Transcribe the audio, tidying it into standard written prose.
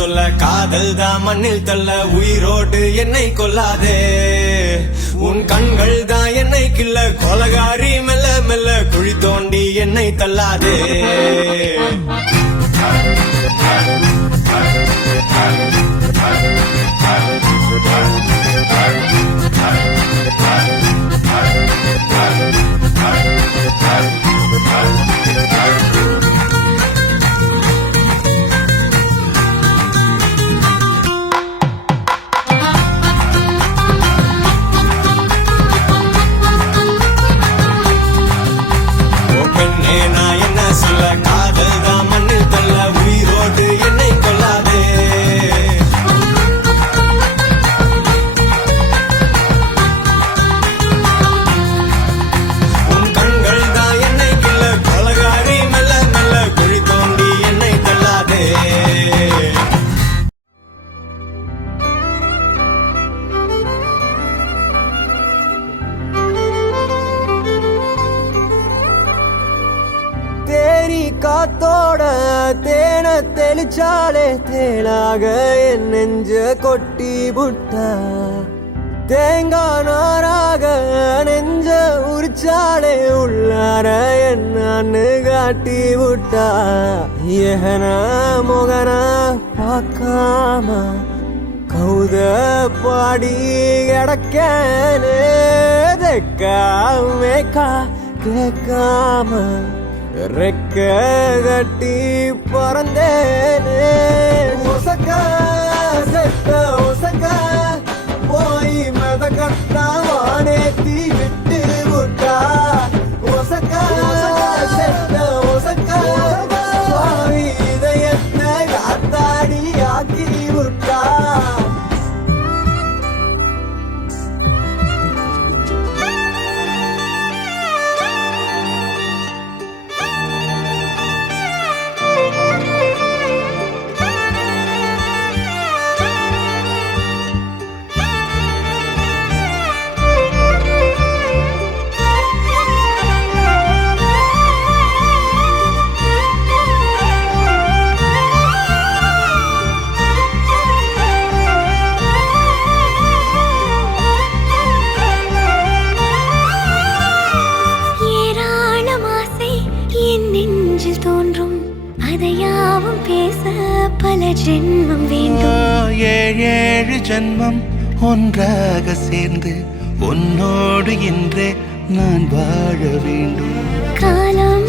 சொல்ல காதல் தான் மண்ணில் தள்ள உயிரோடு என்னை கொல்லாதே உன் கண்கள் தான் என்னை கிள்ள கொலகாரி மெல்ல மெல்ல குழி தோண்டி என்னை தள்ளாதே நான் என்ன சொல்ல காதல் தான் மண்ணில் தள்ள உயிரோடு என்னை கொல்லாதே உன் கண்கள் தான் என்னை கிள்ள கொலகாரி மெல்ல மெல்ல குழி தோண்டி என்னை தள்ளாதே தேரி காத்தோட தேன தெளிச்சாலே தேனாக என் நெஞ்ச கொட்டி புட்டா தேங்காய் நாராக நெஞ்ச உரிச்சாலே உள்ளார என்னன்னு காட்டி விட்டா ஏகனா முகனா பார்க்காம கௌத பாடி கிடக்கனே தெக்கா மேக்கா கேட்காம ரெக்க கட்டி பறந்தேனே ஒசக்க செத்த ஒசக்க போய் மெதக்கட்டா வானேத்தி விட்டு விட்டா ஒசக்க செத்த ஒசக்க சுவாமி இதயத்தை காத்தாடி ஆக்கி விட்டா பல ஜென்மம் வேண்டும் ஏழு ஜென்மம் ஒன்றாக சேர்ந்து உன்னோடு இன்றே நான் வாழ வேண்டும் காலம்